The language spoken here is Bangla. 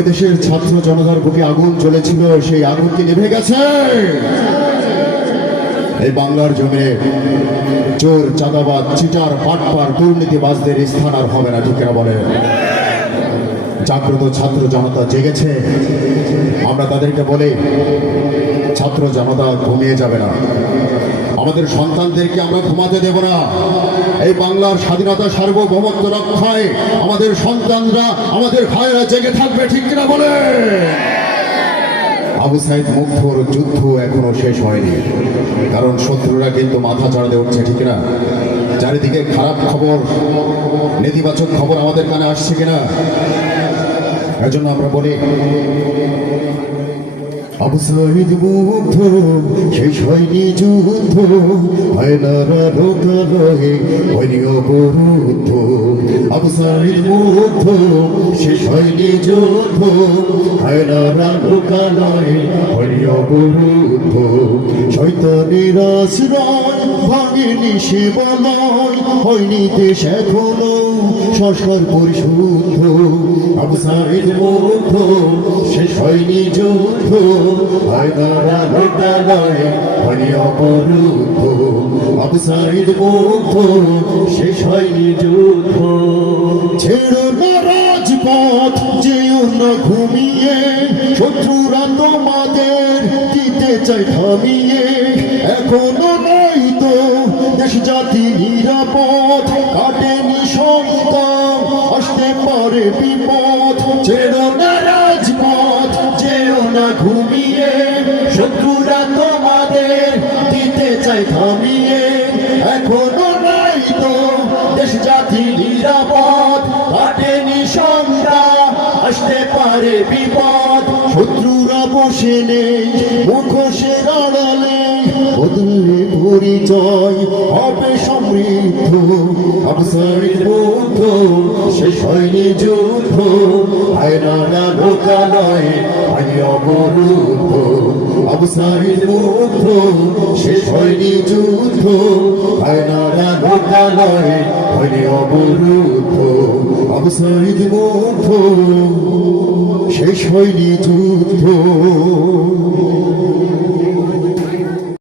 এদেশের ছাত্র জনতার বুকে আগুন জ্বলেছিল, সেই আগুন কি নিভে গেছে? এই বাংলার জমিনে চোর, চাঁদাবাজ, চিটার, বাটপার, দুর্নীতিবাজদের স্থান আর হবে না, ঠিক না বলেন? জাগ্রত ছাত্র জনতা জেগেছে। আমরা তাদেরকে বলি, ছাত্র জনতা ঘুমিয়ে যাবে না, আমাদের সন্তানদেরকে আমরা ঘুমাতে দেব না। এই বাংলার স্বাধীনতা সার্বভৌমত্ব রক্ষায় আমাদের সন্তানরা, আমাদের ভাইয়েরা জেগে থাকবে, ঠিক কিনা বলে? আবু সাইদ মুগ্ধর যুদ্ধ এখনো শেষ হয়নি, কারণ শত্রুরা কিন্তু মাথা চড়াতে উঠছে, ঠিক না? চারিদিকে খারাপ খবর, নেতিবাচক খবর আমাদের কানে আসছে কিনা? এজন্য আমরা বলি, আবু সাইদ মুগ্ধ শেষ হয়নি যুদ্ধ, হায়নারা লোকালয়ে হয়নি অবরুদ্ধ। আবু সাইদ মুগ্ধ শেষ হয়নি যুদ্ধ, হায়নারা লোকালয়ে হয়নি অবরুদ্ধ। শয়তানের আশ্রয় ভাঙেনি সে বলয়, হয়নি দেশ এখনো সংস্কার পরিশুদ্ধ। আবু সাইদ মুগ্ধ শেষ হয়নি যুদ্ধ, হায়নারা লোকালয়ে হয়নি অবরুদ্ধ। আবু সাইদ মুগ্ধ শেষ হয়নি যুদ্ধ। ছেড়ো না রাজপথ, যেও না ঘুমিয়ে, শত্রুরা তোমাদের দিতে চাই থামিয়ে। এখনো নাই তো দেশ জাতি নিরাপদ, কাটেনি সন্তান, আসতে পারে বিপদ। ছেড়ো না রাজপথ, যেও না ঘুমিয়ে, শত্রুরা তোমাদের দিতে চাই থামিয়ে। এখনো নাই তো দেশ জাতি নিরাপদ, কাটেনি সংগ্রাম, আসতে পারে বিপদ। শত্রুরা বসে নেই মুখোশের আড়ালে, বদলে পরিচয় হবে সমৃদ্ধ। আবু সাইদ মুগ্ধ শেষ হয়নি যুদ্ধ, হায়নারা লোকালয়ে হয়নি অবরুদ্ধ। আবু সাইদ মুগ্ধ শেষ হয়নি যুদ্ধ, হায়নারা লোকালয়ে হয়নি অবরুদ্ধ। আবু সাইদ মুগ্ধ শেষ হয়নি যুদ্ধ।